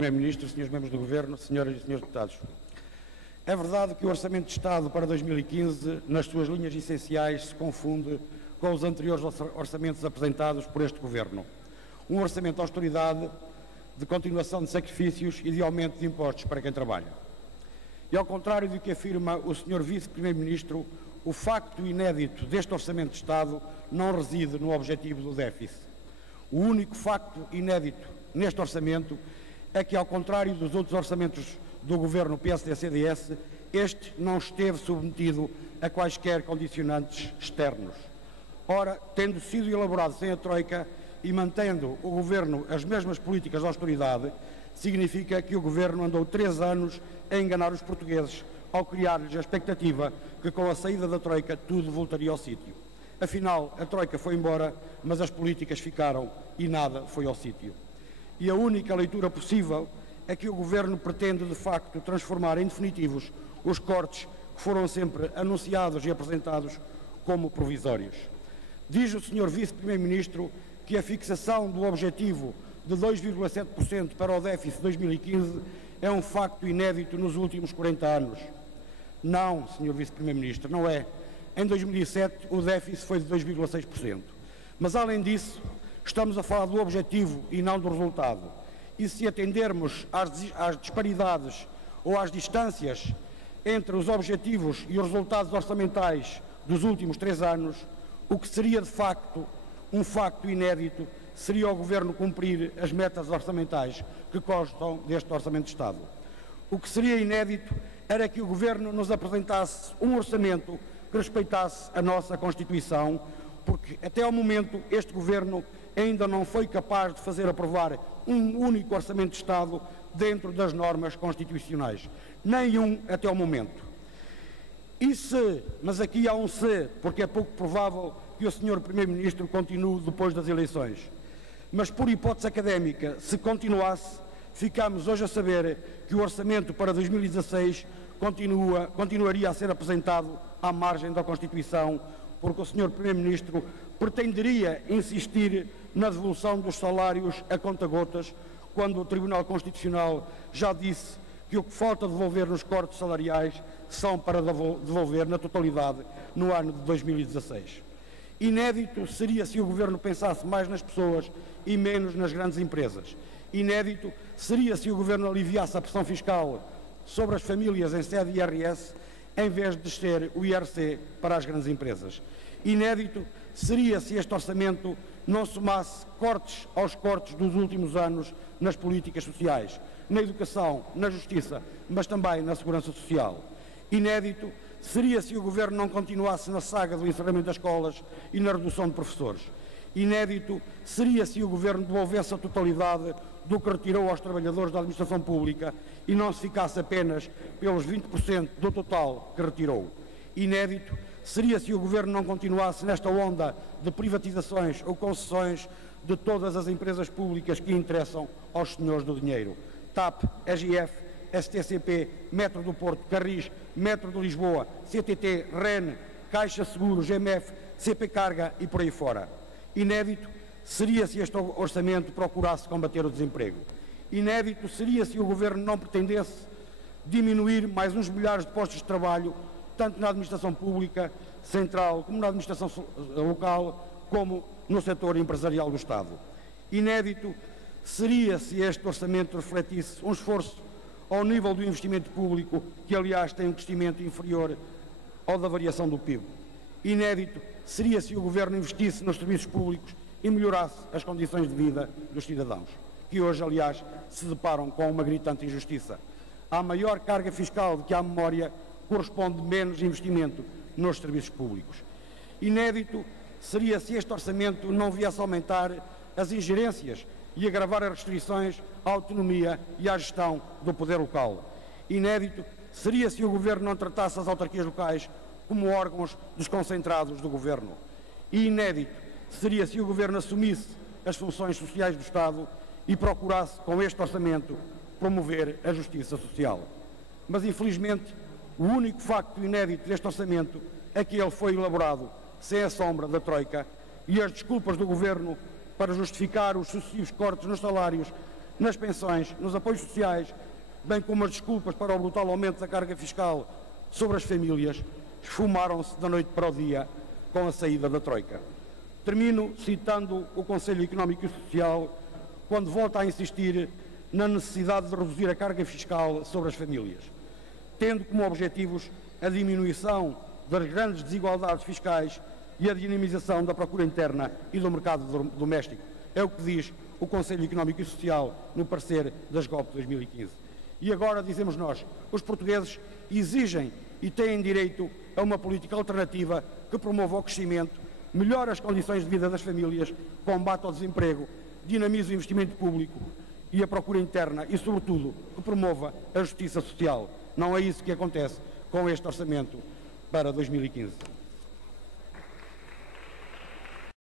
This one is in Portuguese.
Primeiro-Ministro, senhores membros do Governo, senhoras e senhores deputados. É verdade que o Orçamento de Estado para 2015, nas suas linhas essenciais, se confunde com os anteriores orçamentos apresentados por este Governo. Um orçamento de austeridade, de continuação de sacrifícios e de aumento de impostos para quem trabalha. E ao contrário do que afirma o Sr. Vice-Primeiro-Ministro, o facto inédito deste Orçamento de Estado não reside no objetivo do déficit. O único facto inédito neste orçamento é que, ao contrário dos outros orçamentos do Governo PSD-CDS, este não esteve submetido a quaisquer condicionantes externos. Ora, tendo sido elaborado sem a Troika e mantendo o Governo as mesmas políticas de austeridade, significa que o Governo andou 3 anos a enganar os portugueses ao criar-lhes a expectativa que, com a saída da Troika, tudo voltaria ao sítio. Afinal, a Troika foi embora, mas as políticas ficaram e nada foi ao sítio. E a única leitura possível é que o Governo pretende, de facto, transformar em definitivos os cortes que foram sempre anunciados e apresentados como provisórios. Diz o Sr. Vice-Primeiro-Ministro que a fixação do objetivo de 2,7% para o déficit de 2015 é um facto inédito nos últimos 40 anos. Não, Sr. Vice-Primeiro-Ministro, não é. Em 2007 o déficit foi de 2,6%. Mas, além disso, estamos a falar do objetivo e não do resultado. E se atendermos às disparidades ou às distâncias entre os objetivos e os resultados orçamentais dos últimos 3 anos, o que seria de facto um facto inédito seria o Governo cumprir as metas orçamentais que constam deste Orçamento de Estado. O que seria inédito era que o Governo nos apresentasse um orçamento que respeitasse a nossa Constituição, porque até ao momento este Governo ainda não foi capaz de fazer aprovar um único Orçamento de Estado dentro das normas constitucionais. Nenhum até ao momento. E se, mas aqui há um se, porque é pouco provável que o Sr. Primeiro-Ministro continue depois das eleições. Mas por hipótese académica, se continuasse, ficamos hoje a saber que o Orçamento para 2016 continuaria a ser apresentado à margem da Constituição, porque o Sr. Primeiro-Ministro pretenderia insistir na devolução dos salários a conta-gotas, quando o Tribunal Constitucional já disse que o que falta devolver nos cortes salariais são para devolver na totalidade no ano de 2016. Inédito seria se o Governo pensasse mais nas pessoas e menos nas grandes empresas. Inédito seria se o Governo aliviasse a pressão fiscal sobre as famílias em sede de IRS, em vez de descer o IRC para as grandes empresas. Inédito seria se este orçamento não somasse cortes aos cortes dos últimos anos nas políticas sociais, na educação, na justiça, mas também na segurança social. Inédito seria se o Governo não continuasse na saga do encerramento das escolas e na redução de professores. Inédito seria se o Governo devolvesse a totalidade do que retirou aos trabalhadores da administração pública e não se ficasse apenas pelos 20% do total que retirou. Inédito seria se o Governo não continuasse nesta onda de privatizações ou concessões de todas as empresas públicas que interessam aos senhores do dinheiro. TAP, EGF, STCP, Metro do Porto, Carris, Metro de Lisboa, CTT, REN, Caixa Seguros, GMF, CP Carga e por aí fora. Inédito seria se este orçamento procurasse combater o desemprego. Inédito seria se o Governo não pretendesse diminuir mais uns milhares de postos de trabalho, tanto na administração pública central, como na administração local, como no setor empresarial do Estado. Inédito seria se este orçamento refletisse um esforço ao nível do investimento público, que aliás tem um crescimento inferior ao da variação do PIB. Inédito seria se o Governo investisse nos serviços públicos e melhorasse as condições de vida dos cidadãos, que hoje, aliás, se deparam com uma gritante injustiça. À maior carga fiscal de que há memória, corresponde menos investimento nos serviços públicos. Inédito seria se este orçamento não viesse aumentar as ingerências e agravar as restrições à autonomia e à gestão do poder local. Inédito seria se o Governo não tratasse as autarquias locais como órgãos desconcentrados do Governo. E inédito seria se o Governo assumisse as funções sociais do Estado e procurasse, com este orçamento, promover a justiça social. Mas, infelizmente, o único facto inédito deste orçamento é que ele foi elaborado sem a sombra da Troika e as desculpas do Governo para justificar os sucessivos cortes nos salários nas pensões, nos apoios sociais, bem como as desculpas para o brutal aumento da carga fiscal sobre as famílias, esfumaram-se da noite para o dia com a saída da Troika. Termino citando o Conselho Económico e Social, quando volta a insistir na necessidade de reduzir a carga fiscal sobre as famílias, tendo como objetivos a diminuição das grandes desigualdades fiscais e a dinamização da procura interna e do mercado doméstico. É o que diz o Conselho Económico e Social no parecer das GOP 2015. E agora dizemos nós, os portugueses exigem e têm direito a uma política alternativa que promova o crescimento, melhore as condições de vida das famílias, combate ao desemprego, dinamize o investimento público e a procura interna e, sobretudo, que promova a justiça social. Não é isso que acontece com este orçamento para 2015.